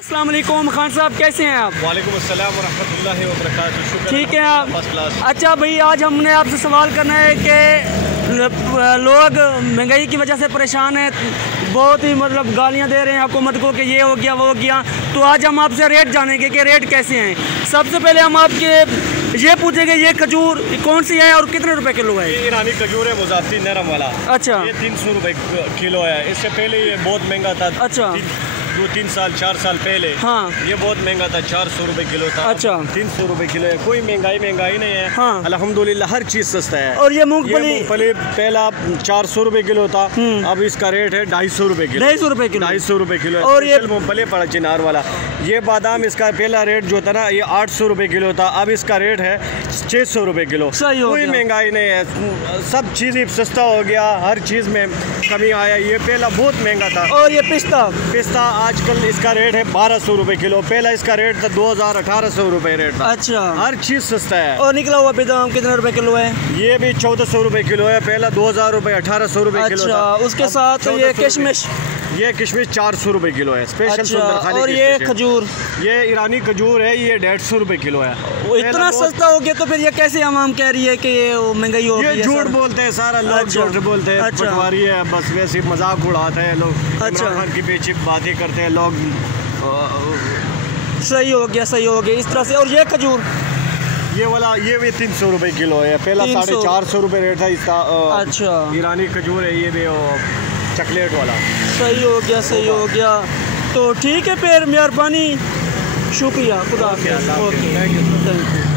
अस्सलाम वालेकुम खान साहब, कैसे हैं आप? वालेकुम अस्सलाम व रहमतुल्लाहि व बरकातुहू। ठीक है आप? अच्छा भाई, आज हमने आपसे सवाल करना है कि लोग महंगाई की वजह से परेशान हैं, बहुत ही मतलब गालियां दे रहे हैं हुकूमत को कि ये हो गया वो हो गया। तो आज हम आपसे रेट जानेंगे कि रेट कैसे हैं। सबसे पहले हम आपके ये पूछेंगे, ये खजूर कौन सी है और कितने रुपए किलो है? ये ईरानी खजूर है, मुज़ाफ़्फ़ी नरम वाला। अच्छा, ये 300 रुपए किलो है। इससे पहले ये बहुत महंगा था। अच्छा, 2-3 साल 4 साल पहले हाँ, ये बहुत महंगा था, 400 रुपए किलो था। अच्छा, 300 रुपए किलो है। कोई महंगाई नहीं है, हाँ, अल्हम्दुलिल्लाह हर चीज़ सस्ता है। और ये मूंगफली पहला 400 रुपए किलो था, अब इसका रेट है 250 रुपए किलो। 250 रुपए किलो, 250 रुपए किलो है। और ये मूंगफली पड़ा चिनार वाला। ये बादाम, इसका पहला रेट जो था ना, ये 800 रुपए किलो था, अब इसका रेट है 600 रुपए किलो। कोई महंगाई नहीं है, सब चीज़ सस्ता हो गया, हर चीज़ में कमी आया। ये पहला बहुत महंगा था। और ये पिस्ता आजकल इसका रेट है 1200 रुपए किलो, पहला इसका रेट था 2800 रुपए रेट था। अच्छा, हर चीज़ सस्ता है। और निकला हुआ बादाम कितने रुपए किलो है? ये भी 1400 रुपए किलो है, पहला 2000 रुपए 1800 रुपए किलो था। उसके साथ ये किशमिश, ये किशमिश 400 रुपए किलो है, स्पेशल। अच्छा, और ये खजूर, ये ईरानी खजूर है, ये 150 रुपए किलो है। वो इतना सस्ता हो गया तो फिर ये कैसे हम कह रही है कि ये महंगाई हो गई? ये झूठ बोलते हैं, सारा लोग झूठ बोलते हैं। पटवारी है, बस वैसे मजाक उड़ाते हैं लोग। अच्छा, इमरान खान की पीछे बातें करते हैं लोग। सही हो गया, सही हो गया इस तरह से। और ये खजूर, ये वाला ये भी 300 रुपए किलो है, पहला 450 रुपए रेट था इसका। अच्छा, ईरानी खजूर है, ये भी चॉकलेट वाला। सही हो गया, सही हो गया। तो ठीक है, फिर मेहरबानी, शुक्रिया, खुदा हाफिज़। Okay, thank you.